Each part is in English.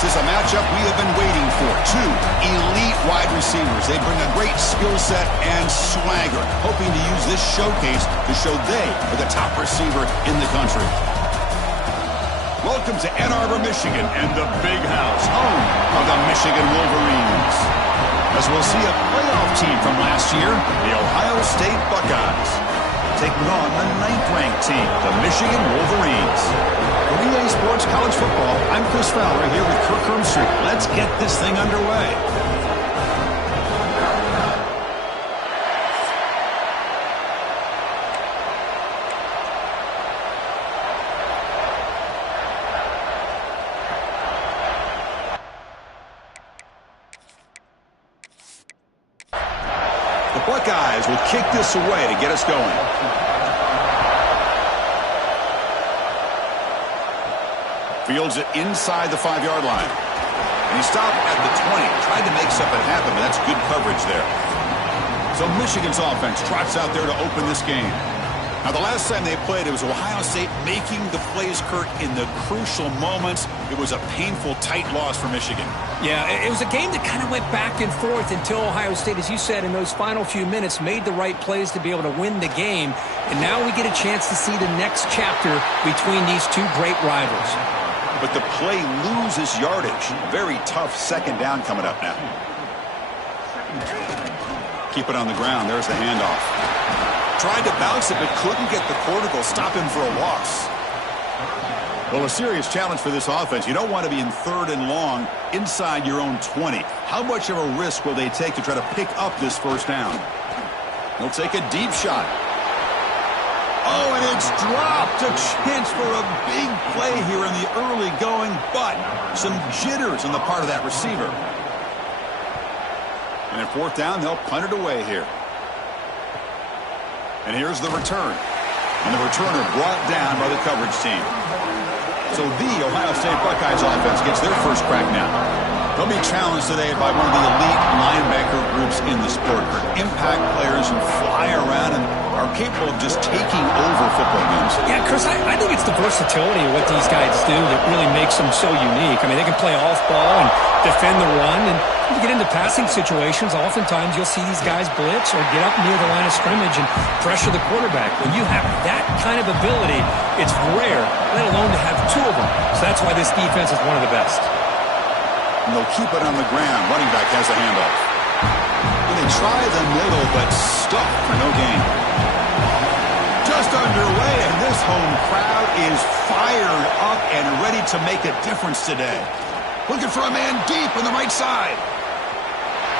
This is a matchup we have been waiting for. Two elite wide receivers. They bring a great skill set and swagger, hoping to use this showcase to show they are the top receiver in the country. Welcome to Ann Arbor, Michigan, and the Big House, home of the Michigan Wolverines. As we'll see a playoff team from last year, the Ohio State Buckeyes, taking on the 9th-ranked team, the Michigan Wolverines. For EA Sports College Football, I'm Chris Fowler here with Kirk Hermstreet. Let's get this thing underway. The Buckeyes will kick this away to get us going. Fields it inside the 5-yard line. And he stopped at the 20. Tried to make something happen, but that's good coverage there. So Michigan's offense trots out there to open this game. Now, the last time they played, it was Ohio State making the plays, Kurt, in the crucial moments. It was a painful, tight loss for Michigan. Yeah, it was a game that kind of went back and forth until Ohio State, as you said, in those final few minutes, made the right plays to be able to win the game. And now we get a chance to see the next chapter between these two great rivals. But the play loses yardage. Very tough second down coming up now. Keep it on the ground. There's the handoff. Tried to bounce it, but couldn't get the cortical. Stop him for a loss. Well, a serious challenge for this offense. You don't want to be in 3rd and long inside your own 20. How much of a risk will they take to try to pick up this first down? They'll take a deep shot. Oh, and it's dropped. A chance for a big play here in the early going, but some jitters on the part of that receiver. And at 4th down, they'll punt it away here. And here's the return. And the returner brought down by the coverage team. So the Ohio State Buckeyes offense gets their first crack now. They'll be challenged today by one of the elite linebacker groups in the sport. Impact players who fly around and are capable of just taking over football games. Yeah, Chris, I think it's the versatility of what these guys do that really makes them so unique. I mean, they can play off ball and defend the run, and when you get into passing situations, oftentimes you'll see these guys blitz or get up near the line of scrimmage and pressure the quarterback. When you have that kind of ability, it's rare, let alone to have two of them. So that's why this defense is one of the best. And they'll keep it on the ground. Running back has the handoff. And they try the middle, but stuck for no gain. Just underway, and this home crowd is fired up and ready to make a difference today. Looking for a man deep on the right side.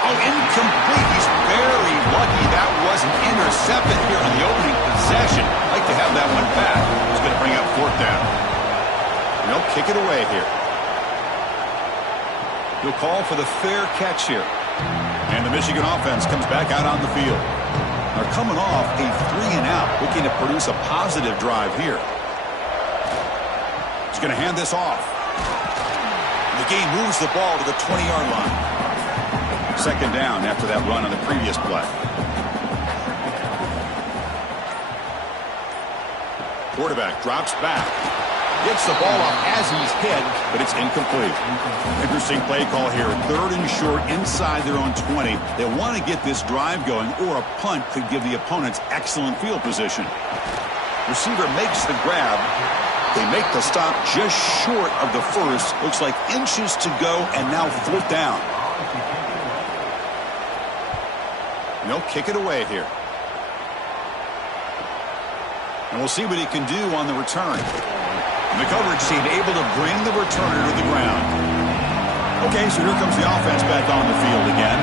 Oh, incomplete. He's very lucky that wasn't intercepted here on the opening possession. Like to have that one back. He's going to bring up 4th down. And they'll kick it away here. He'll call for the fair catch here. And the Michigan offense comes back out on the field. They're coming off a 3-and-out, looking to produce a positive drive here. He's going to hand this off. The game moves the ball to the 20-yard line. 2nd down after that run on the previous play. Quarterback drops back. Gets the ball up as he's hit, but it's incomplete. Interesting play call here. 3rd and short inside their own 20. They want to get this drive going, or a punt could give the opponents excellent field position. Receiver makes the grab. They make the stop just short of the first. Looks like inches to go, and now 4th down. And they'll kick it away here. And we'll see what he can do on the return. And the coverage team able to bring the returner to the ground. Okay, so here comes the offense back on the field again.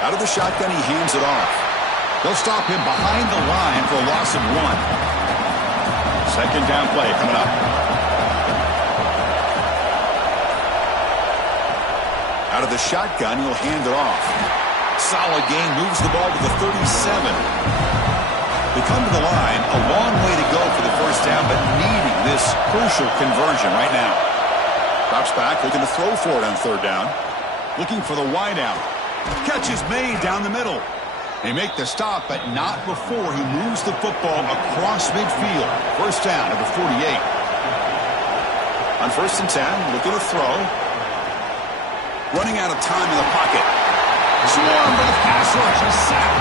Out of the shotgun, he hands it off. They'll stop him behind the line for a loss of 1. 2nd down play coming up. Out of the shotgun, he'll hand it off. Solid gain, moves the ball to the 37. They come to the line, a long way to go for the first down, but needing this crucial conversion right now. Drops back, looking to throw for it on 3rd down. Looking for the wide out. Catch is made down the middle. They make the stop, but not before he moves the football across midfield. First down at the 48. On 1st and 10, looking to throw. Running out of time in the pocket. Swarm for the pass rush. A sack.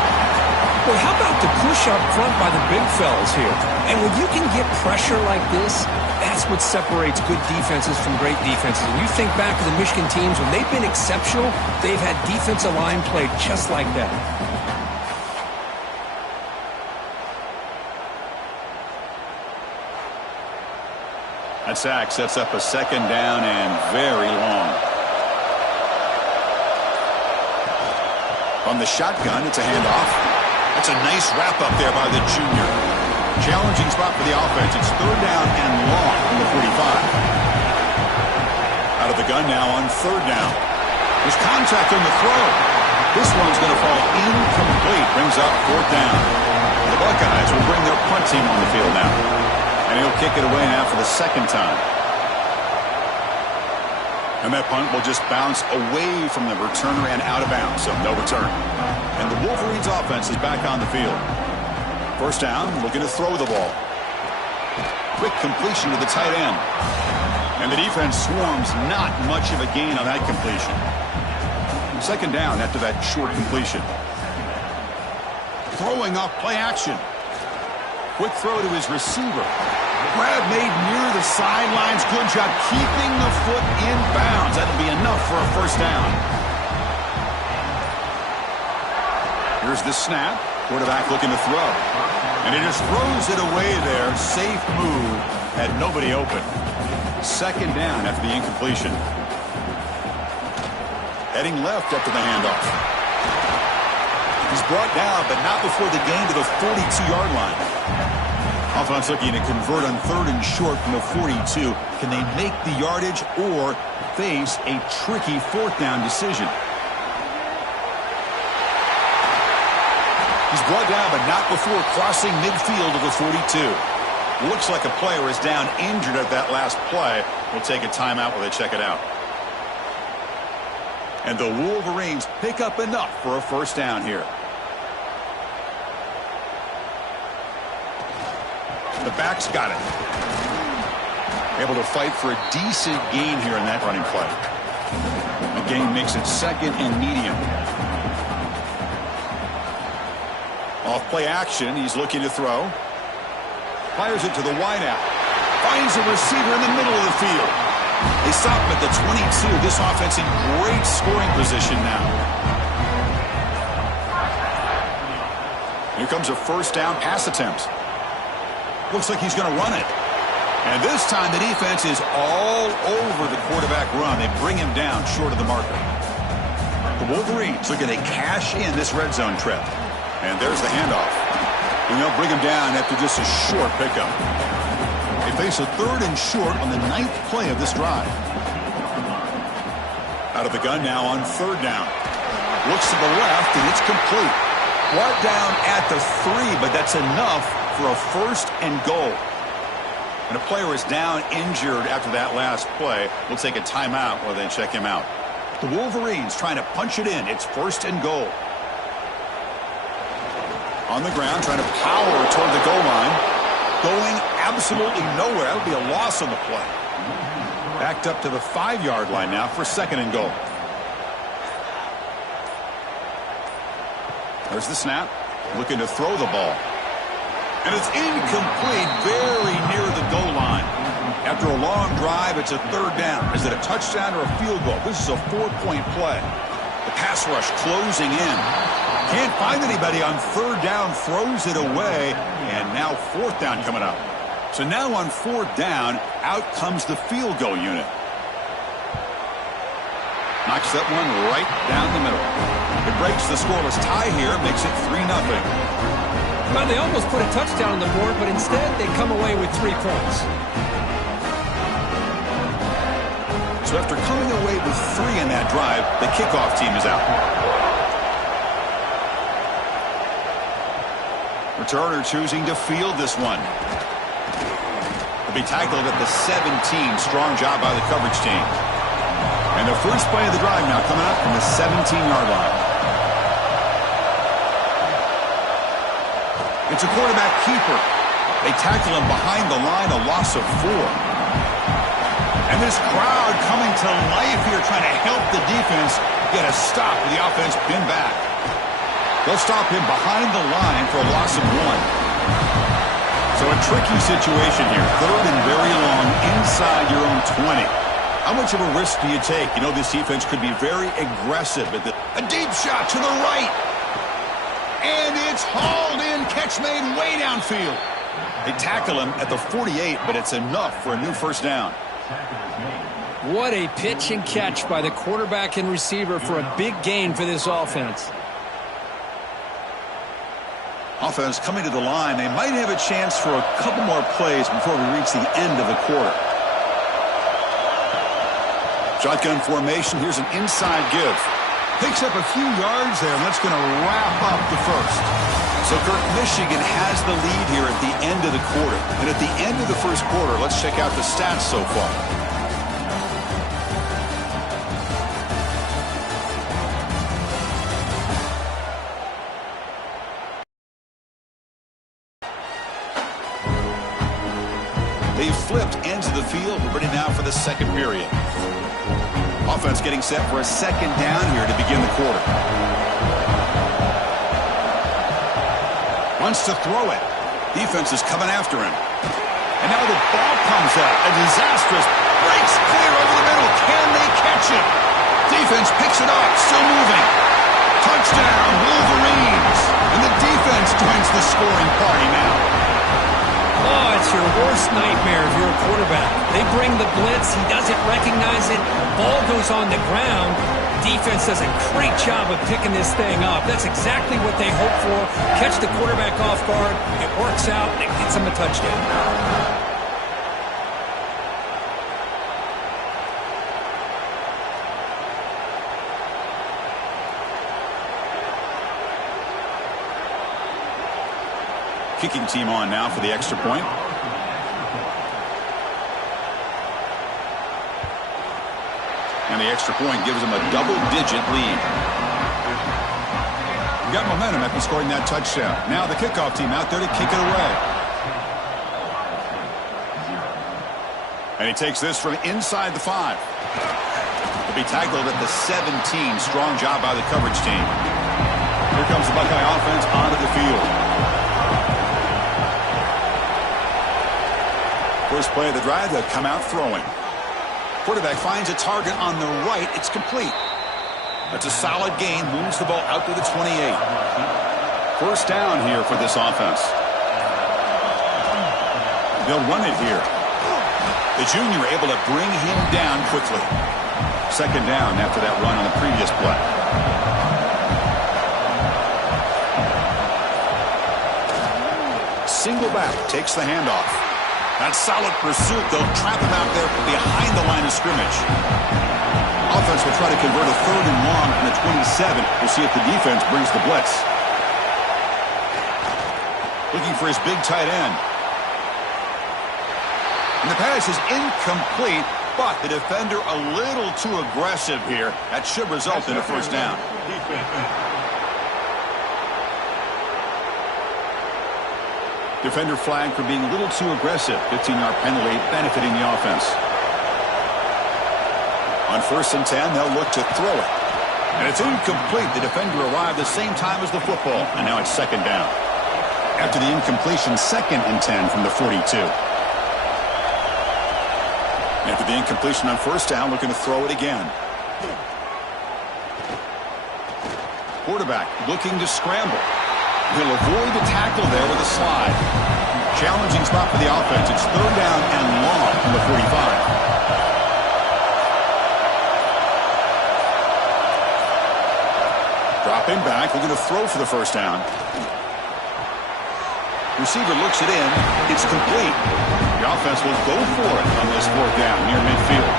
Well, how about the push up front by the big fellas here? And when you can get pressure like this, that's what separates good defenses from great defenses. And you think back to the Michigan teams, when they've been exceptional, they've had defensive line play just like that. That sack sets up a 2nd down and very long. From the shotgun, it's a handoff. That's a nice wrap-up there by the junior. Challenging spot for the offense. It's 3rd down and long from the 45. Out of the gun now on 3rd down. There's contact on the throw. This one's going to fall incomplete. Brings up 4th down. The Buckeyes will bring their punt team on the field now. And he'll kick it away now for the 2nd time. And that punt will just bounce away from the returner and out of bounds, so no return. And the Wolverines offense is back on the field. 1st down, looking to throw the ball. Quick completion to the tight end. And the defense swarms, not much of a gain on that completion. 2nd down after that short completion. Throwing off play action. Quick throw to his receiver. Grab made near the sidelines. Good job keeping the foot in bounds. That'll be enough for a 1st down. Here's the snap. Quarterback looking to throw. And he just throws it away there. Safe move. Had nobody open. 2nd down after the incompletion. Heading left after the handoff. He's brought down, but not before the gain to the 42-yard line. Offense looking to convert on 3rd and short from the 42. Can they make the yardage or face a tricky 4th down decision? He's brought down, but not before crossing midfield of the 42. Looks like a player is down injured at that last play. We'll take a timeout while they check it out. And the Wolverines pick up enough for a 1st down here. The back's got it. Able to fight for a decent gain here in that running play. The gain makes it 2nd and medium. Off play action, he's looking to throw. Fires it to the wideout. Finds a receiver in the middle of the field. They stop him at the 22. This offense in great scoring position now. Here comes a 1st down pass attempt. Looks like he's going to run it. And this time the defense is all over the quarterback run. They bring him down short of the marker. The Wolverines looking to cash in this red zone trip. And there's the handoff. And they'll bring him down after just a short pickup. They face a 3rd and short on the 9th play of this drive. Out of the gun now on 3rd down. Looks to the left, and it's complete. Brought down at the 3, but that's enough for a 1st and goal. And a player is down injured after that last play. We'll take a timeout while they check him out. The Wolverines trying to punch it in. It's 1st and goal. On the ground, trying to power toward the goal line. Going absolutely nowhere. That'll be a loss on the play. Backed up to the 5-yard line now for 2nd and goal. There's the snap. Looking to throw the ball. And it's incomplete, very near the goal line. After a long drive, it's a 3rd down. Is it a touchdown or a field goal? This is a 4-point play. The pass rush closing in. Can't find anybody on 3rd down, throws it away, and now 4th down coming up. So now on 4th down, out comes the field goal unit. Knocks that one right down the middle. It breaks the scoreless tie here, makes it 3-0. Well, they almost put a touchdown on the board, but instead they come away with 3 points. So after coming away with 3 in that drive, the kickoff team is out. Returner choosing to field this one. Will be tackled at the 17. Strong job by the coverage team. And the first play of the drive now coming up from the 17-yard line. It's a quarterback keeper. They tackle him behind the line, a loss of 4. And this crowd coming to life here, trying to help the defense get a stop with the offense pinned back. They'll stop him behind the line for a loss of 1. So a tricky situation here. 3rd and very long inside your own 20. How much of a risk do you take? You know, this defense could be very aggressive. A deep shot to the right. And it's hauled in. Catch made way downfield. They tackle him at the 48, but it's enough for a new first down. What a pitch and catch by the quarterback and receiver for a big gain for this offense. Offense coming to the line. They might have a chance for a couple more plays before we reach the end of the quarter. Shotgun formation. Here's an inside give. Picks up a few yards there, and that's going to wrap up the first. So, Kirk, Michigan has the lead here at the end of the quarter. And at the end of the first quarter, let's check out the stats so far. They've flipped ends of the field. We're ready now for the second period. Offense getting set for a second down here to begin the quarter. Wants to throw it. Defense is coming after him. And now the ball comes out. A disastrous breaks clear over the middle. Can they catch it? Defense picks it up. Still moving. Touchdown, Wolverines. And the defense joins the scoring party now. Oh, it's your worst nightmare if you're a quarterback. They bring the blitz. He doesn't recognize it. Ball goes on the ground. Defense does a great job of picking this thing up. That's exactly what they hope for. Catch the quarterback off guard. It works out, and it gets him a touchdown. Kicking team on now for the extra point. And the extra point gives them a double-digit lead. Got momentum after scoring that touchdown. Now the kickoff team out there to kick it away. And he takes this from inside the 5. He'll be tackled at the 17. Strong job by the coverage team. Here comes the Buckeye offense onto the field. First play of the drive, they'll come out throwing. Quarterback finds a target on the right. It's complete. That's a solid gain. Moves the ball out to the 28. First down here for this offense. They'll run it here. The junior able to bring him down quickly. Second down after that run on the previous play. Single back takes the handoff. That solid pursuit, they'll trap him out there behind the line of scrimmage. Offense will try to convert a 3rd and long on the 27. We'll see if the defense brings the blitz. Looking for his big tight end. And the pass is incomplete, but the defender a little too aggressive here. That should result in a first down. Defender flagged for being a little too aggressive. 15-yard penalty benefiting the offense. On 1st and 10, they'll look to throw it. And it's incomplete. The defender arrived the same time as the football. And now it's second down. After the incompletion, 2nd and 10 from the 42. After the incompletion on 1st down, looking to throw it again. Quarterback looking to scramble. He'll avoid the tackle there with a slide. Challenging spot for the offense. It's 3rd down and long from the 45. Dropping back, looking to throw for the first down. Receiver looks it in. It's complete. The offense will go for it on this 4th down near midfield.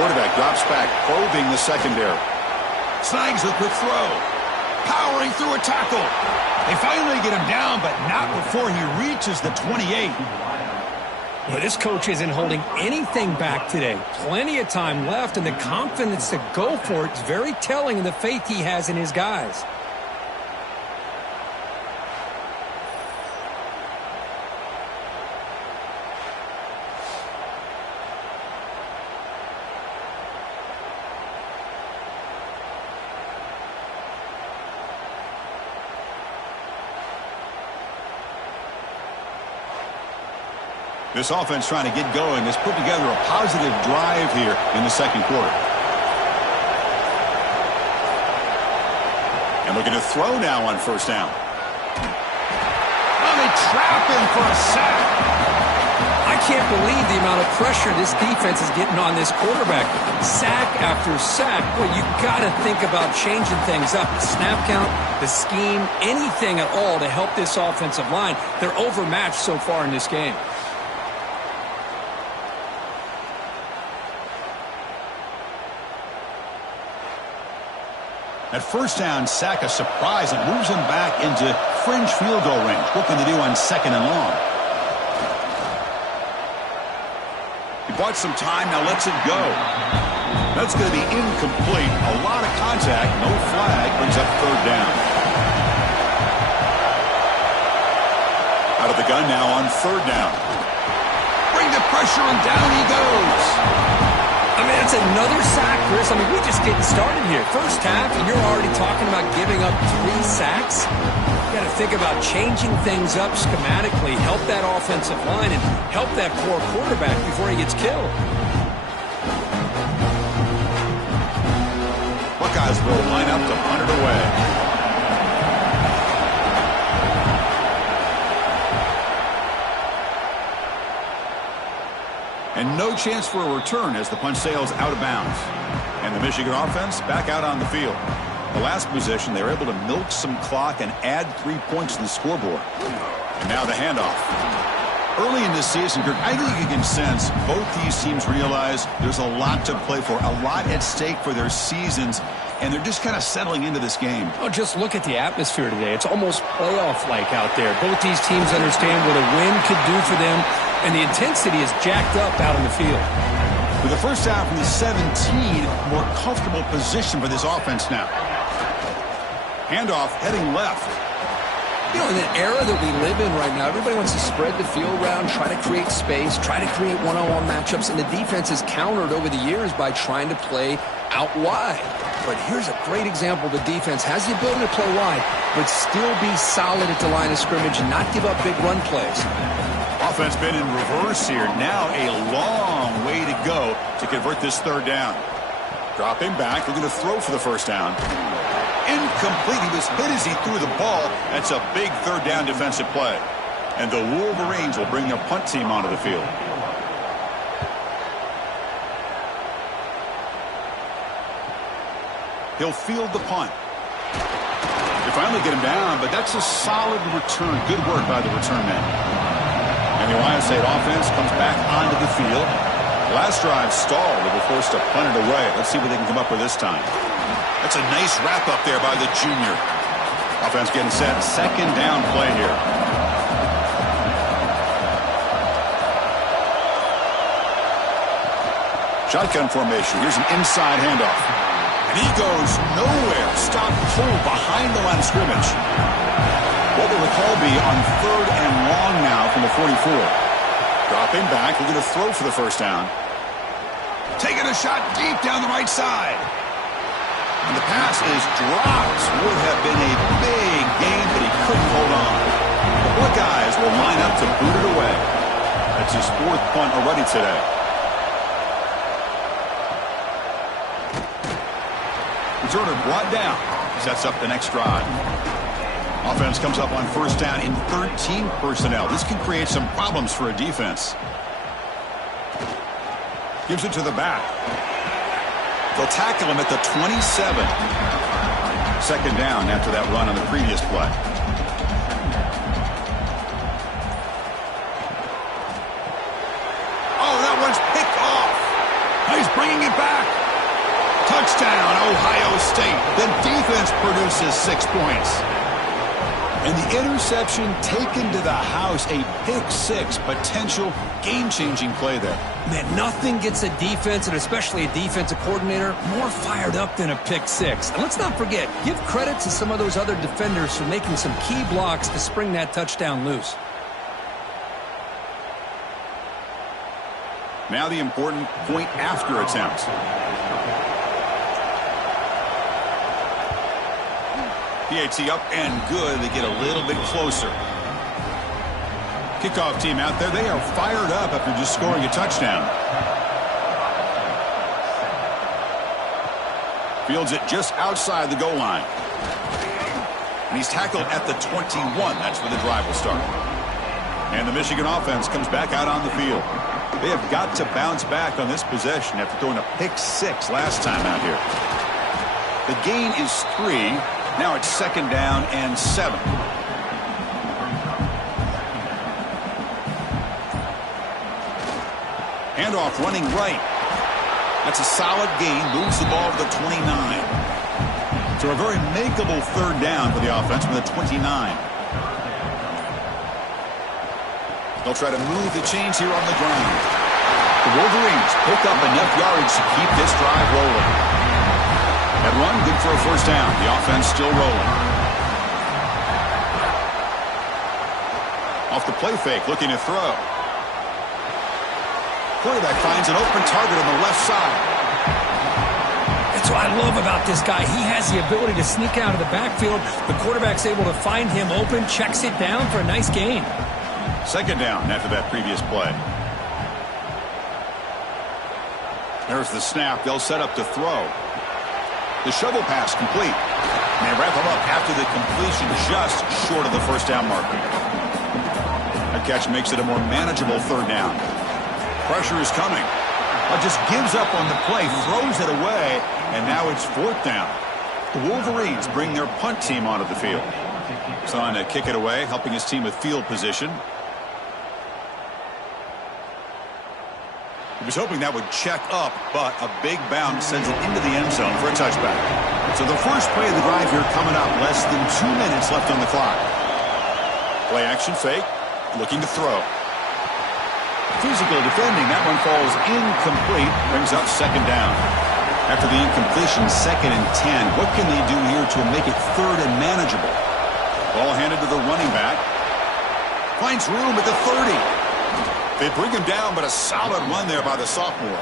Quarterback drops back, probing the secondary. Snags a quick throw. Powering through a tackle. They finally get him down, but not before he reaches the 28. Well, this coach isn't holding anything back today. Plenty of time left, and the confidence to go for it is very telling in the faith he has in his guys. This offense trying to get going has put together a positive drive here in the second quarter. And looking to throw now on first down. Oh, they trap him for a sack. I can't believe the amount of pressure this defense is getting on this quarterback. Sack after sack. Well, you got to think about changing things up. The snap count, the scheme, anything at all to help this offensive line. They're overmatched so far in this game. At first down, sack a surprise and moves him back into fringe field goal range. Looking to do on second and long. He bought some time, now lets it go. That's going to be incomplete. A lot of contact, no flag, brings up third down. Out of the gun now on third down. Bring the pressure and down he goes. I mean, that's another sack, Chris. I mean, we're just getting started here. First half, and you're already talking about giving up 3 sacks. You got to think about changing things up schematically, help that offensive line, and help that poor quarterback before he gets killed. Buckeyes will line up to punt it away. And no chance for a return as the punt sails out of bounds. And the Michigan offense back out on the field. The last possession, they were able to milk some clock and add 3 points to the scoreboard. And now the handoff. Early in this season, Kirk, I think you can sense both these teams realize there's a lot to play for, a lot at stake for their seasons, and they're just kind of settling into this game. Oh, just look at the atmosphere today. It's almost playoff-like out there. Both these teams understand what a win could do for them, and the intensity is jacked up out in the field. With the first down from the 17, more comfortable position for this offense now. Handoff heading left. You know, in the era that we live in right now, everybody wants to spread the field around, try to create space, try to create one-on-one matchups, and the defense has countered over the years by trying to play out wide. But here's a great example. The defense has the ability to play wide, but still be solid at the line of scrimmage and not give up big run plays. Offense been in reverse here. Now a long way to go to convert this third down. Dropping back, looking to throw for the first down. Incomplete. He was hit as he threw the ball. That's a big third down defensive play. And the Wolverines will bring their punt team onto the field. He'll field the punt. They finally get him down, but that's a solid return. Good work by the return man. And the Ohio State offense comes back onto the field. Last drive stalled. They were forced to punt it away. Let's see what they can come up with this time. That's a nice wrap up there by the junior. Offense getting set. Second down play here. Shotgun formation. Here's an inside handoff. And he goes nowhere. Stop full behind the line of scrimmage. What will the call be on third and long now from the 44? Dropping back. Looking to throw for the first down. Taking a shot deep down the right side. And the pass is dropped. Would have been a big gain, but he couldn't hold on. The Buckeyes will line up to boot it away. That's his 4th punt already today. Returner brought down. Sets up the next drive. Offense comes up on first down in 13 personnel. This can create some problems for a defense. Gives it to the back. They'll tackle him at the 27. Second down after that run on the previous play. Oh, that one's picked off. He's bringing it back. Touchdown, Ohio State. The defense produces 6 points. And the interception taken to the house, a pick-6, potential game-changing play there. Man, nothing gets a defense, and especially a defensive coordinator, more fired up than a pick-6. And let's not forget, give credit to some of those other defenders for making some key blocks to spring that touchdown loose. Now the important point after attempt. PAT up and good. They get a little bit closer. Kickoff team out there, they are fired up after just scoring a touchdown. Fields it just outside the goal line. And he's tackled at the 21. That's where the drive will start. And the Michigan offense comes back out on the field. They have got to bounce back on this possession after throwing a pick-6 last time out here. The gain is 3. Now it's 2nd down and 7. Handoff running right. That's a solid gain. Moves the ball to the 29. So a very makeable 3rd down for the offense from the 29. They'll try to move the chains here on the ground. The Wolverines pick up enough yardage to keep this drive rolling. That run, good for a 1st down. The offense still rolling. Off the play fake, looking to throw. Quarterback finds an open target on the left side. That's what I love about this guy. He has the ability to sneak out of the backfield. The quarterback's able to find him open, checks it down for a nice gain. 2nd down after that previous play. There's the snap. They'll set up to throw. The shovel pass complete. And they wrap him up after the completion just short of the 1st down marker. That catch makes it a more manageable 3rd down. Pressure is coming. Just gives up on the play, throws it away, and now it's 4th down. The Wolverines bring their punt team onto the field. He's on to kick it away, helping his team with field position. He was hoping that would check up, but a big bounce sends it into the end zone for a touchback. So the first play of the drive here coming up, less than 2 minutes left on the clock. Play action fake, looking to throw. Physical defending, that one falls incomplete, brings up 2nd down. After the incompletion, 2nd and 10. What can they do here to make it 3rd and manageable? Ball handed to the running back. Finds room at the 30. They bring him down, but a solid run there by the sophomore.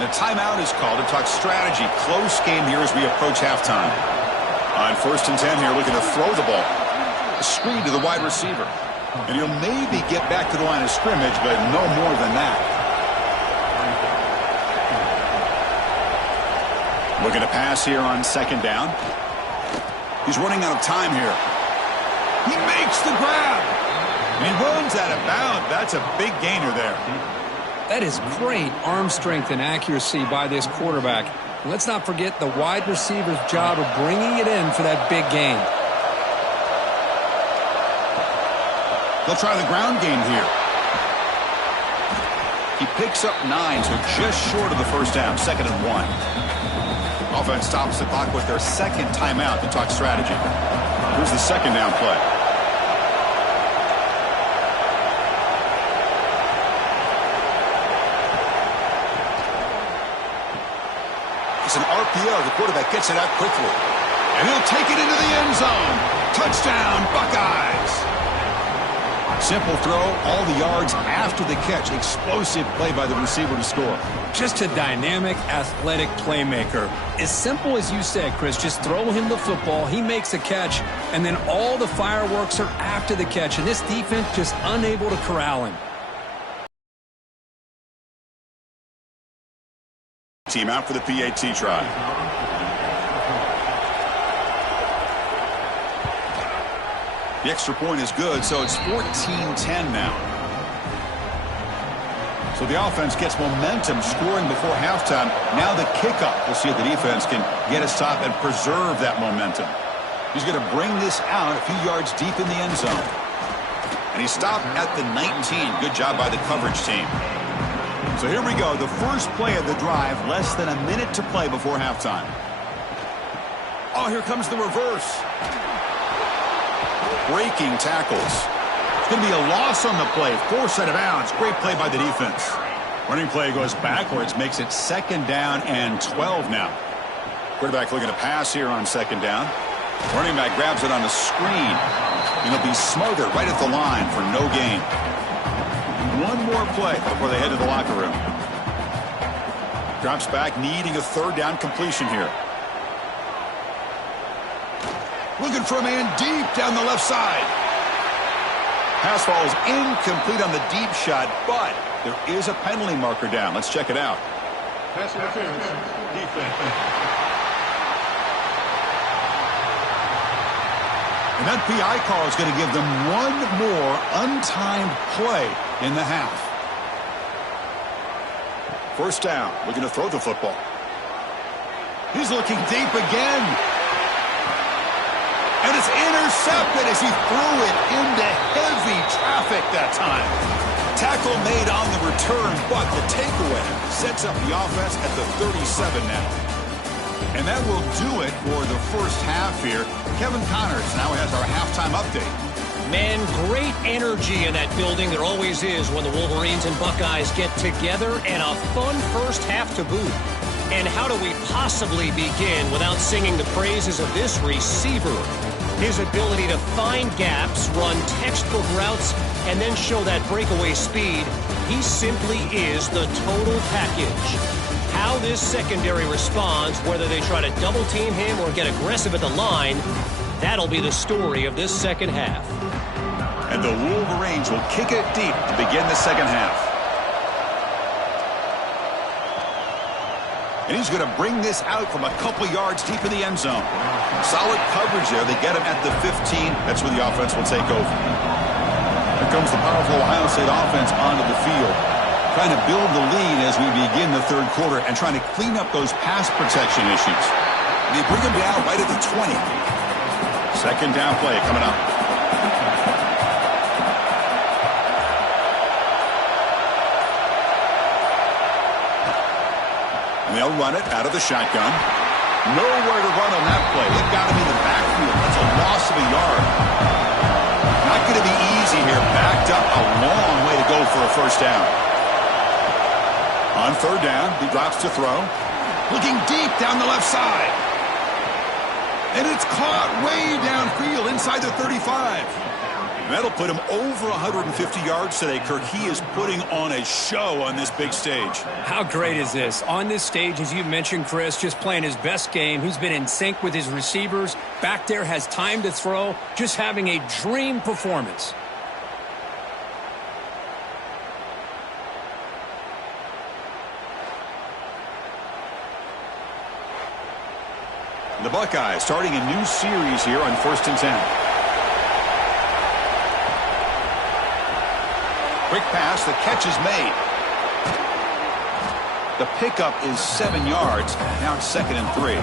And a timeout is called to talk strategy. Close game here as we approach halftime. On 1st and 10 here, looking to throw the ball. A screen to the wide receiver. And he'll maybe get back to the line of scrimmage, but no more than that. Looking to pass here on 2nd down. He's running out of time here. He makes the grab. And he runs out of bounds. That's a big gainer there. That is great arm strength and accuracy by this quarterback. And let's not forget the wide receiver's job of bringing it in for that big gain. They'll try the ground game here. He picks up 9, so just short of the 1st down, 2nd and 1. Offense stops the clock with their 2nd timeout to talk strategy. Here's the 2nd down play. It's an RPO. The quarterback gets it out quickly. And he'll take it into the end zone. Touchdown, Buckeyes. Simple throw, all the yards after the catch. Explosive play by the receiver to score. Just a dynamic, athletic playmaker. As simple as you said, Chris, just throw him the football, he makes a catch, and then all the fireworks are after the catch, and this defense just unable to corral him. Team out for the PAT try. The extra point is good, so it's 14-10 now. So the offense gets momentum scoring before halftime. Now the kickoff. We'll see if the defense can get a stop and preserve that momentum. He's going to bring this out a few yards deep in the end zone. And he stopped at the 19. Good job by the coverage team. So here we go. The first play of the drive, less than a minute to play before halftime. Oh, here comes the reverse. Breaking tackles. It's going to be a loss on the play. Forced out of bounds. Great play by the defense. Running play goes backwards, makes it 2nd down and 12 now. Quarterback looking to pass here on 2nd down. Running back grabs it on the screen. And it'll be smothered right at the line for no gain. One more play before they head to the locker room. Drops back, needing a 3rd down completion here. Looking for a man deep down the left side. Pass falls incomplete on the deep shot, but there is a penalty marker down. Let's check it out. Pass interference, defense. And that PI call is going to give them one more untimed play in the half. First down, looking to throw the football. He's looking deep again. And it's intercepted as he threw it into heavy traffic that time. Tackle made on the return, but the takeaway sets up the offense at the 37 now. And that will do it for the first half here. Kevin Connors now has our halftime update. Man, great energy in that building. There always is when the Wolverines and Buckeyes get together, and a fun first half to boot. And how do we possibly begin without singing the praises of this receiver? His ability to find gaps, run textbook routes, and then show that breakaway speed. He simply is the total package. How this secondary responds, whether they try to double team him or get aggressive at the line, that'll be the story of this second half. And the Wolverines will kick it deep to begin the second half. And he's going to bring this out from a couple yards deep in the end zone. Solid coverage there. They get him at the 15. That's where the offense will take over. Here comes the powerful Ohio State offense onto the field. Trying to build the lead as we begin the third quarter and trying to clean up those pass protection issues. They bring him down right at the 20. Second down play coming up. And they'll run it out of the shotgun. Nowhere to run on that play. They've got him in the backfield. That's a loss of a yard. Not going to be easy here. Backed up a long way to go for a first down. On third down, he drops to throw. Looking deep down the left side. And it's caught way downfield inside the 35. And that'll put him over 150 yards today, Kirk. He is putting on a show on this big stage. How great is this? On this stage, as you mentioned, Chris, just playing his best game. He's been in sync with his receivers. Back there, has time to throw. Just having a dream performance. The Buckeyes starting a new series here on 1st and 10. Quick pass, the catch is made. The pickup is 7 yards. Now it's 2nd and 3.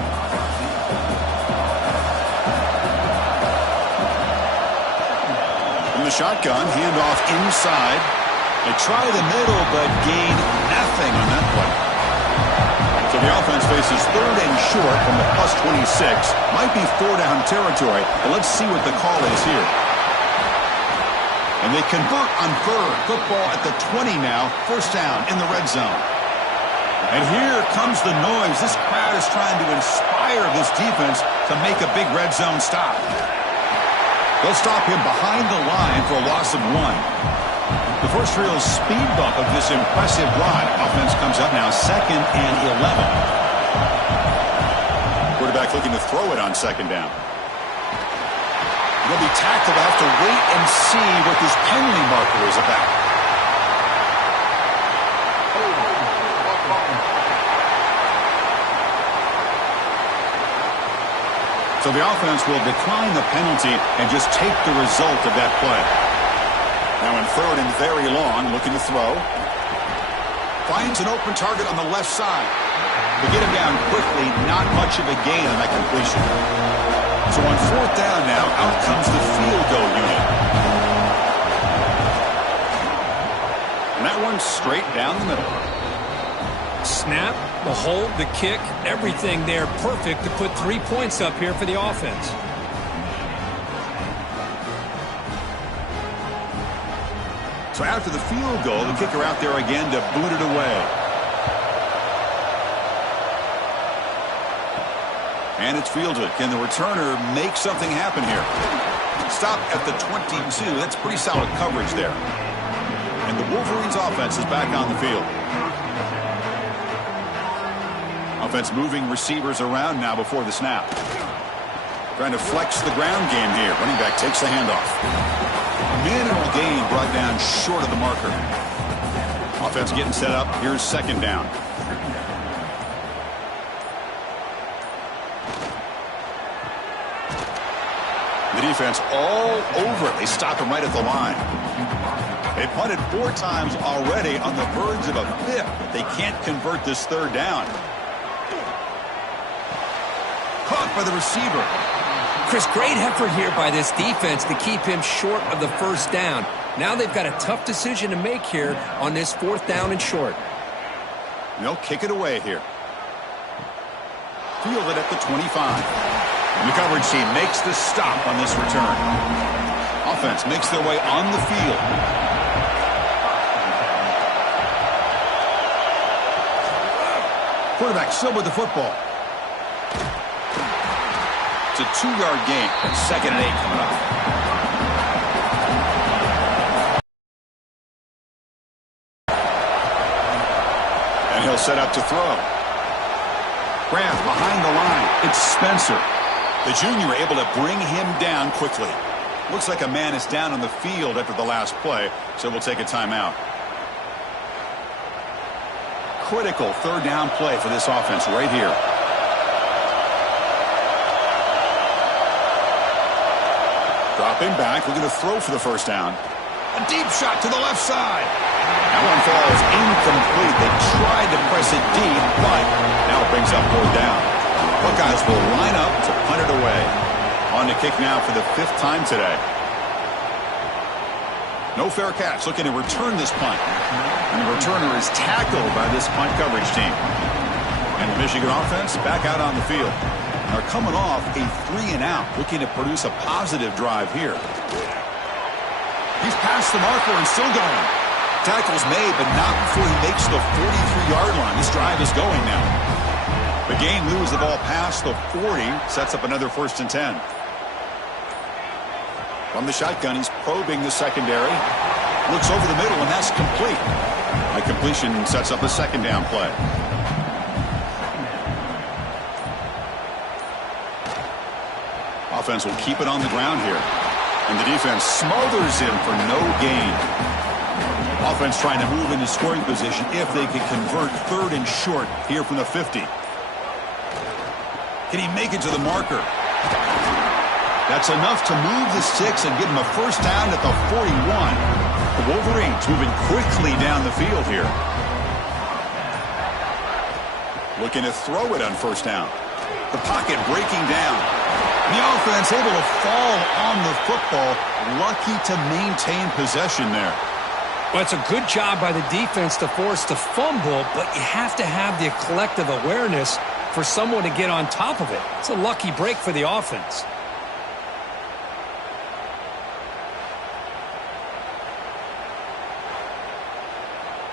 From the shotgun, handoff inside. They try the middle, but gain nothing on that play. So the offense faces 3rd and short from the plus 26. Might be 4-down territory, but let's see what the call is here. And they convert on 3rd. Football at the 20 now. First down in the red zone. And here comes the noise. This crowd is trying to inspire this defense to make a big red zone stop. They'll stop him behind the line for a loss of 1. The first real speed bump of this impressive drive. Offense comes up now 2nd and 11. Quarterback looking to throw it on 2nd down. He'll be tackled. They'll have to wait and see what this penalty marker is about. So the offense will decline the penalty and just take the result of that play. Now in 3rd and very long, looking to throw. Finds an open target on the left side. To get him down quickly, not much of a gain on that completion. So on 4th down now, out comes the field goal unit. And that one's straight down the middle. Snap, the hold, the kick, everything there perfect to put 3 points up here for the offense. So after the field goal, the kicker out there again to boot it away. And it's fielded. Can the returner make something happen here? Stop at the 22. That's pretty solid coverage there. And the Wolverines offense is back on the field. Offense moving receivers around now before the snap. Trying to flex the ground game here. Running back takes the handoff. Minimal gain brought down short of the marker. Offense getting set up. Here's second down. The defense all over it. They stop him right at the line. They punted 4 times already on the verge of a 5th. But they can't convert this third down. Caught by the receiver. Chris, great effort here by this defense to keep him short of the first down. Now they've got a tough decision to make here on this 4th down and short. They'll kick it away here. Field it at the 25. And the coverage team makes the stop on this return. Offense makes their way on the field. Quarterback still with the football. It's a 2-yard gain. 2nd and 8 coming up. And he'll set up to throw. Grant behind the line. It's Spencer. The junior able to bring him down quickly. Looks like a man is down on the field after the last play, so we'll take a timeout. Critical 3rd down play for this offense right here. Dropping back, looking to throw for the first down. A deep shot to the left side. That one falls incomplete. They tried to press it deep, but now it brings up 4th down. Buckeyes will line up to punt it away. On to kick now for the 5th time today. No fair catch, looking to return this punt. And the returner is tackled by this punt coverage team. And the Michigan offense back out on the field. They're coming off a 3-and-out, looking to produce a positive drive here. He's past the marker and still going. Tackle's made, but not before he makes the 43-yard line. This drive is going now. The game moves the ball past the 40, sets up another 1st and 10. From the shotgun, he's probing the secondary. Looks over the middle, and that's complete. A completion sets up a 2nd down play. Offense will keep it on the ground here. And the defense smothers him for no gain. Offense trying to move into scoring position if they can convert 3rd and short here from the 50. Can he make it to the marker? That's enough to move the sticks and give him a first down at the 41. The Wolverines moving quickly down the field here. Looking to throw it on first down. The pocket breaking down. The offense able to fall on the football. Lucky to maintain possession there. Well, it's a good job by the defense to force the fumble, but you have to have the collective awareness for someone to get on top of it. It's a lucky break for the offense.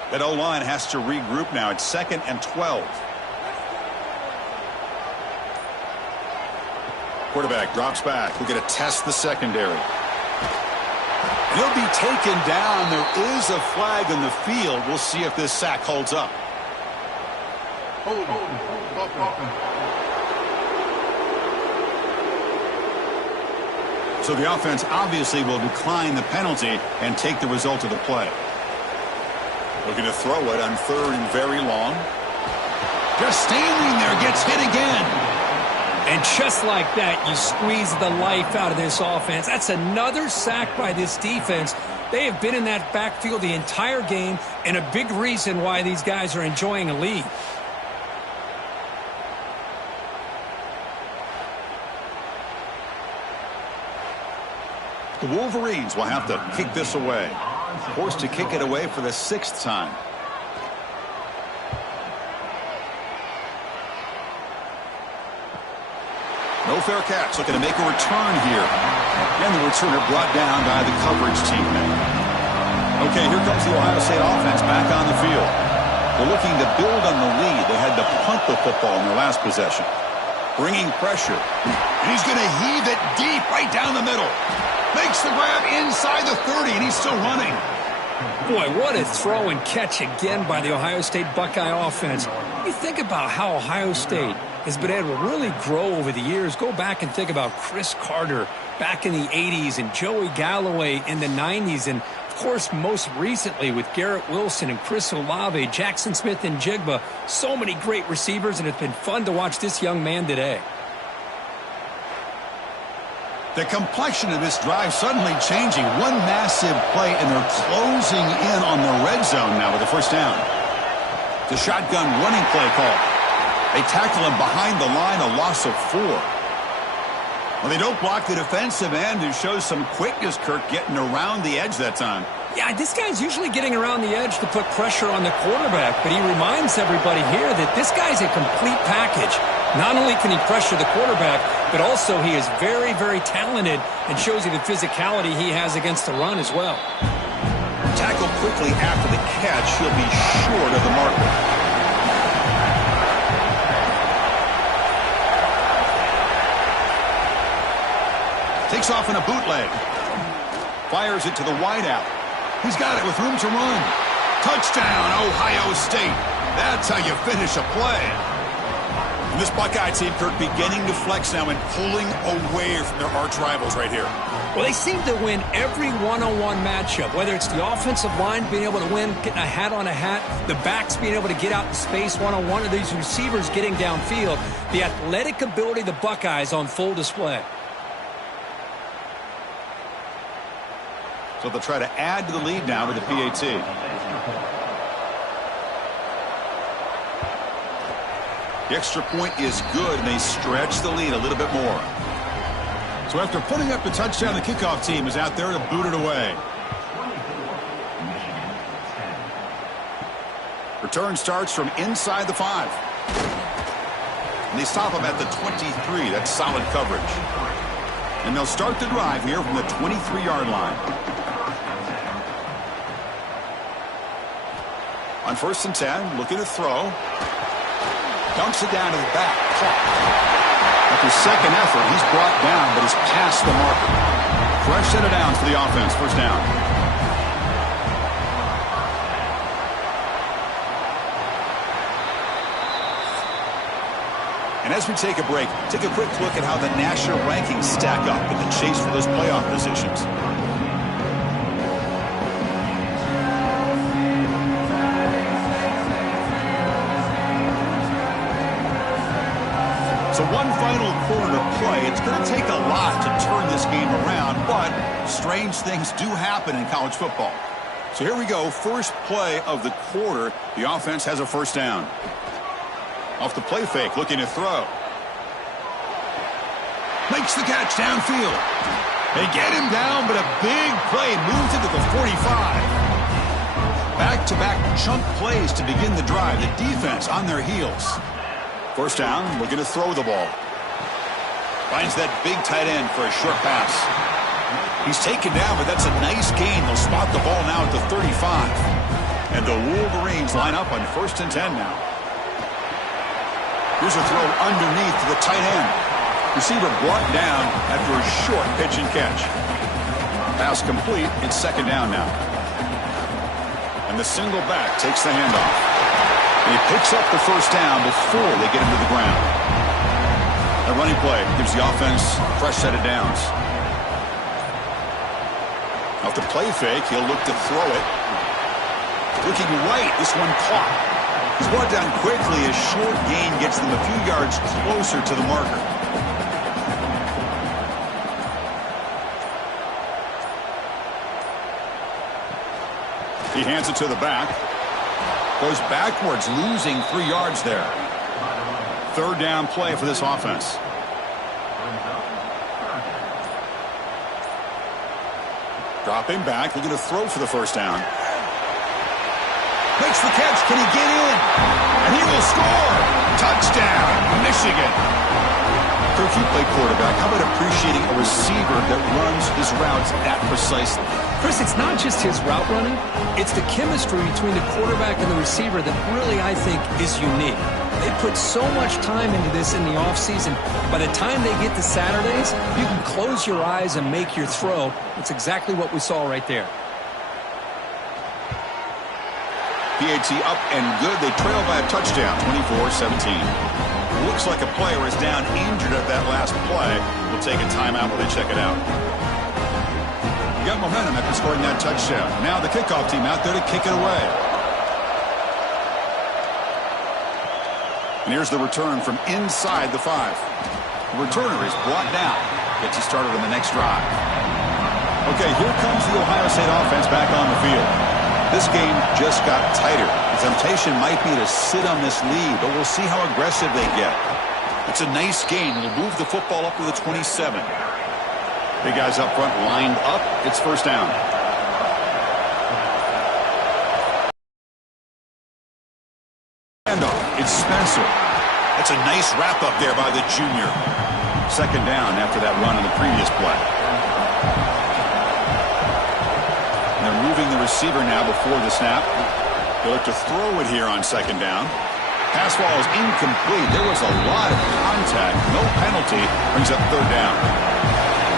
That O-line has to regroup now. It's 2nd and 12. Quarterback drops back. We're going to test the secondary. He'll be taken down. There is a flag in the field. We'll see if this sack holds up. So the offense obviously will decline the penalty and take the result of the play. Looking to throw it on 3rd and very long. Just standing there, gets hit again. And just like that, you squeeze the life out of this offense. That's another sack by this defense. They have been in that backfield the entire game, and a big reason why these guys are enjoying a lead. The Wolverines will have to kick this away. Forced to kick it away for the 6th time. No fair catch, looking to make a return here. And the returner brought down by the coverage team. Okay, here comes the Ohio State offense back on the field. They're looking to build on the lead. They had to punt the football in their last possession. Bringing pressure. And he's going to heave it deep right down the middle. Makes the grab inside the 30, and he's still running. Boy, what a throw and catch again by the Ohio State Buckeye offense. You think about how Ohio State has been able to really grow over the years. Go back and think about Chris Carter back in the 80s and Joey Galloway in the 90s. And, of course, most recently with Garrett Wilson and Chris Olave, Jackson Smith and Jigba. So many great receivers, and it's been fun to watch this young man today. The complexion of this drive suddenly changing. One massive play, and they're closing in on the red zone now with a first down. The shotgun running play call. They tackle him behind the line, a loss of 4. Well, they don't block the defensive end, who shows some quickness, Kirk, getting around the edge that time. Yeah, this guy's usually getting around the edge to put pressure on the quarterback, but he reminds everybody here that this guy's a complete package. Not only can he pressure the quarterback, but also he is very, very talented and shows you the physicality he has against the run as well. Tackled quickly after the catch. He'll be short of the marker. Takes off in a bootleg. Fires it to the wideout. He's got it with room to run. Touchdown, Ohio State. That's how you finish a play. And this Buckeye team, Kirk, beginning to flex now and pulling away from their arch rivals right here. Well, they seem to win every one-on-one matchup, whether it's the offensive line being able to win, getting a hat on a hat, the backs being able to get out in space one-on-one, or these receivers getting downfield. The athletic ability of the Buckeyes on full display. So they'll try to add to the lead now with the PAT. The extra point is good, and they stretch the lead a little bit more. So after putting up the touchdown, the kickoff team is out there to boot it away. Return starts from inside the 5. And they stop him at the 23. That's solid coverage. And they'll start the drive here from the 23-yard line. On 1st and 10, looking to throw. Dunks it down to the back. After second effort, he's brought down, but he's past the marker. Fresh set of downs for the offense. First down. And as we take a break, take a quick look at how the national rankings stack up in the chase for those playoff positions. So one final quarter to play. It's going to take a lot to turn this game around, but strange things do happen in college football. So here we go. First play of the quarter. The offense has a first down. Off the play fake, looking to throw. Makes the catch downfield. They get him down, but a big play moves into the 45. Back-to-back chunk plays to begin the drive. The defense on their heels. First down, looking to throw the ball. Finds that big tight end for a short pass. He's taken down, but that's a nice gain. They'll spot the ball now at the 35. And the Wolverines line up on 1st and 10 now. Here's a throw underneath to the tight end. Receiver brought down after a short pitch and catch. Pass complete. It's 2nd down now. And the single back takes the handoff. And he picks up the first down before they get him to the ground. A running play gives the offense a fresh set of downs. Off the play fake, he'll look to throw it. Looking right, this one caught. He's brought down quickly. A short gain gets them a few yards closer to the marker. He hands it to the back. Goes backwards, losing 3 yards there. 3rd down play for this offense. Dropping back, looking to throw for the first down. Makes the catch. Can he get in? And he will score. Touchdown, Michigan. Kirk, you play quarterback. How about appreciating a receiver that runs his routes that precisely? Chris, it's not just his route running. It's the chemistry between the quarterback and the receiver that really, I think, is unique. They put so much time into this in the offseason. By the time they get to Saturdays, you can close your eyes and make your throw. It's exactly what we saw right there. PAT up and good. They trail by a touchdown, 24-17. Looks like a player is down injured at that last play. We'll take a timeout while they check it out. You got momentum after scoring that touchdown. Now the kickoff team out there to kick it away. And here's the return from inside the 5. The returner is brought down. Gets you started on the next drive. Okay, here comes the Ohio State offense back on the field. This game just got tighter. The temptation might be to sit on this lead, but we'll see how aggressive they get. It's a nice gain. We'll move the football up to the 27. Big guys up front lined up. It's first down. Handoff. It's Spencer. That's a nice wrap up there by the junior. Second down after that run on the previous play. And they're moving the receiver now before the snap. They look to throw it here on second down. Pass ball is incomplete. There was a lot of contact. No penalty. Brings up third down.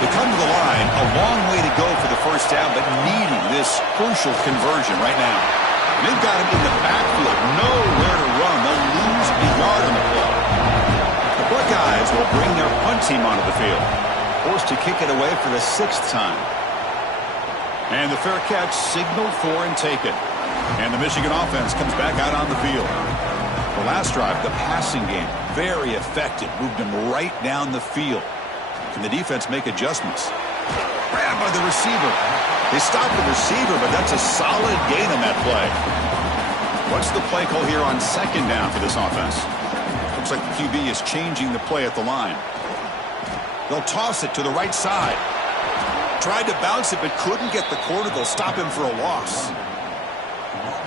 They come to the line. A long way to go for the first down, but needing this crucial conversion right now. They've got him in the backfield. Nowhere to run. They'll lose a yard on the play. The Buckeyes will bring their punt team onto the field. Forced to kick it away for the 6th time. And the fair catch signaled for and taken. And the Michigan offense comes back out on the field. The last drive, the passing game, very effective. Moved them right down the field. Can the defense make adjustments? Grabbed by the receiver. They stopped the receiver, but that's a solid gain on that play. What's the play call here on second down for this offense? Looks like the QB is changing the play at the line. They'll toss it to the right side. Tried to bounce it, but couldn't get the corner. They'll stop him for a loss.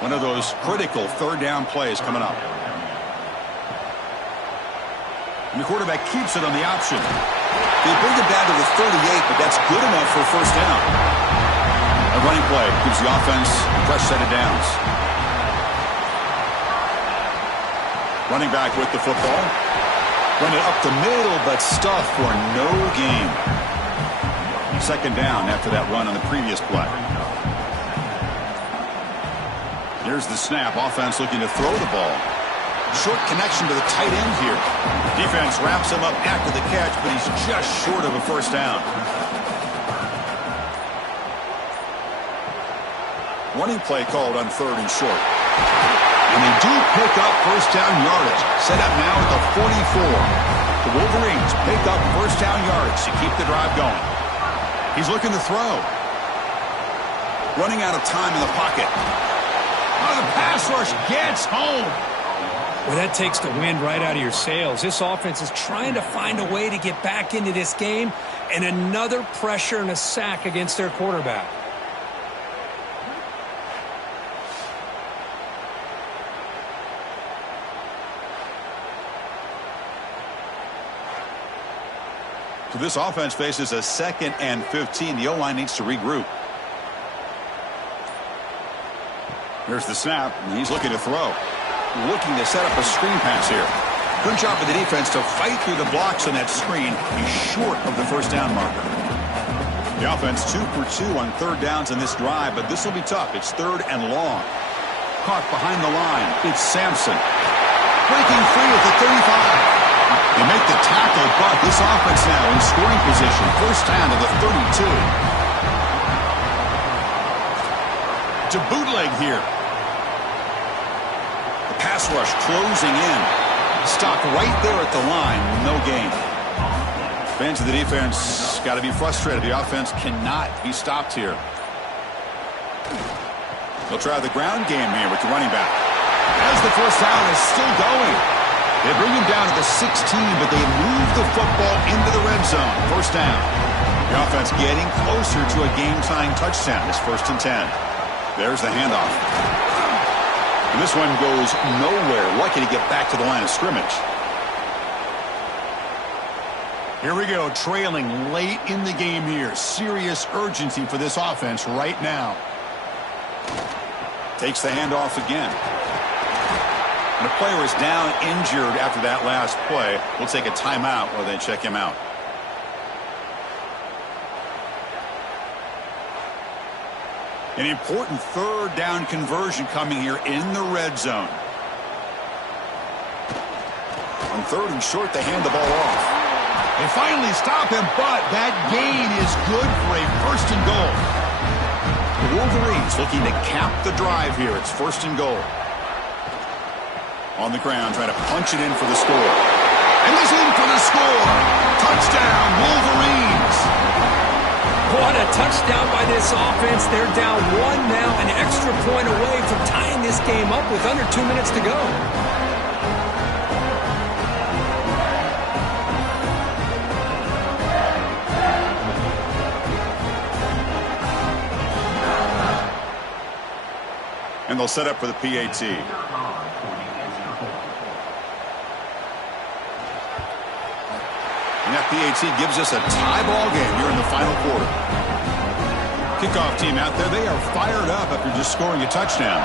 One of those critical third down plays coming up. And the quarterback keeps it on the option. They bring it down to the 38, but that's good enough for first down. A running play gives the offense a fresh set of downs. Running back with the football. Run it up the middle, but stuffed for no gain. Second down after that run on the previous play. Here's the snap. Offense looking to throw the ball. Short connection to the tight end here. Defense wraps him up after the catch, but he's just short of a first down. Running play called on third and short. And they do pick up first down yardage. Set up now at the 44. The Wolverines pick up first down yardage to keep the drive going. He's looking to throw. Running out of time in the pocket. Oh, the pass rush gets home. Well, that takes the wind right out of your sails. This offense is trying to find a way to get back into this game, and another pressure and a sack against their quarterback. So this offense faces a 2nd and 15. The O-line needs to regroup. Here's the snap, and he's looking to throw. Looking to set up a screen pass here. Good job of the defense to fight through the blocks on that screen. He's short of the first down marker. The offense 2 for 2 on third downs in this drive, but this will be tough. It's third and long. Caught behind the line. It's Sampson. Breaking free at the 35. They make the tackle, but this offense now in scoring position. First down to the 32. To bootleg here. The pass rush closing in. Stopped right there at the line. No gain. Fans of the defense got to be frustrated. The offense cannot be stopped here. They'll try the ground game here with the running back. As the first down is still going. They bring him down to the 16, but they move the football into the red zone. First down. The offense getting closer to a game-tying touchdown. It's 1st and 10. There's the handoff. And this one goes nowhere. Lucky to get back to the line of scrimmage. Here we go, trailing late in the game here. Serious urgency for this offense right now. Takes the handoff again. And the player is down injured after that last play. We'll take a timeout while they check him out. An important third down conversion coming here in the red zone. On 3rd and short, they hand the ball off. They finally stop him, but that gain is good for a 1st and goal. The Wolverines looking to cap the drive here. It's 1st and goal. On the ground, trying to punch it in for the score. And he's in for the score. Touchdown, Wolverines. What a touchdown by this offense. They're down 1 now, an extra point away from tying this game up with under 2 minutes to go. And they'll set up for the PAT. And that PAT gives us a tie ball game here in the final quarter. Kickoff team out there, they are fired up after just scoring a touchdown.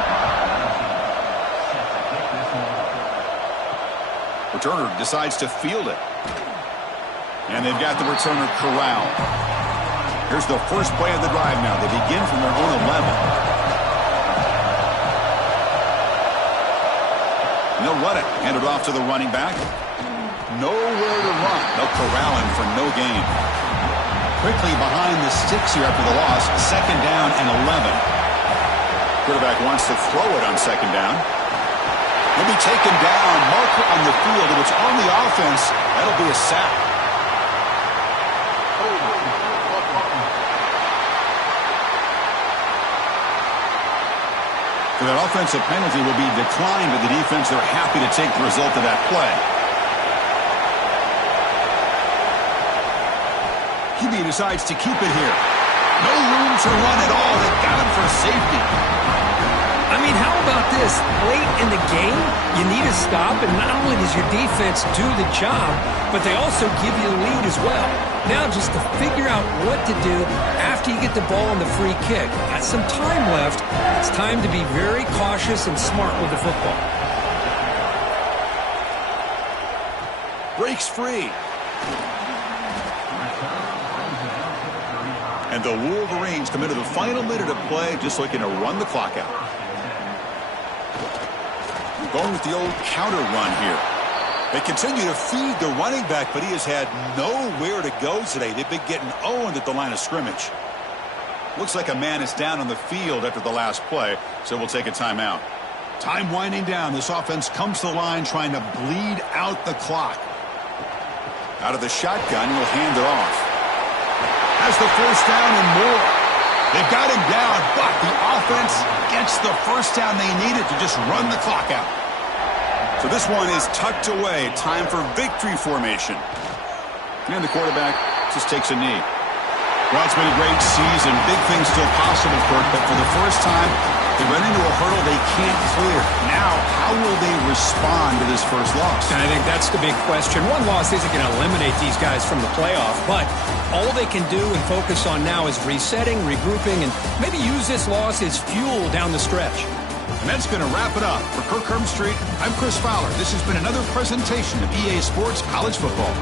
Returner decides to field it. And they've got the returner corralled. Here's the first play of the drive now. They begin from their own 11. And they'll run it. Hand it off to the running back. Nowhere to run. They'll corral him for no gain. Quickly behind the sticks here after the loss. 2nd down and 11. Quarterback wants to throw it on 2nd down. He'll be taken down. Marker on the field. If it's on the offense, that'll be a sack. So that offensive penalty will be declined by the defense. They're happy to take the result of that play. QB decides to keep it here. No room to run at all. They got him for safety. I mean, how about this? Late in the game, you need a stop, and not only does your defense do the job, but they also give you the lead as well. Now just to figure out what to do after you get the ball on the free kick. Got some time left. It's time to be very cautious and smart with the football. Breaks free. And the Wolverines come into the final minute of play, just looking to run the clock out. Going with the old counter run here. They continue to feed the running back, but he has had nowhere to go today. They've been getting owned at the line of scrimmage. Looks like a man is down on the field after the last play, so we'll take a timeout. Time winding down. This offense comes to the line trying to bleed out the clock. Out of the shotgun, he'll hand it off. Has the 1st down and more. They've got him down, but the offense gets the 1st down they needed to just run the clock out. So this one is tucked away. Time for victory formation. And the quarterback just takes a knee. Well, it's been a great season. Big things still possible, Kirk, but for the first time, they run into a hurdle they can't clear. Now, how will they respond to this first loss? And I think that's the big question. One loss isn't going to eliminate these guys from the playoff, but all they can do and focus on now is resetting, regrouping, and maybe use this loss as fuel down the stretch. And that's going to wrap it up. For Kirk Herbstreit, I'm Chris Fowler. This has been another presentation of EA Sports College Football.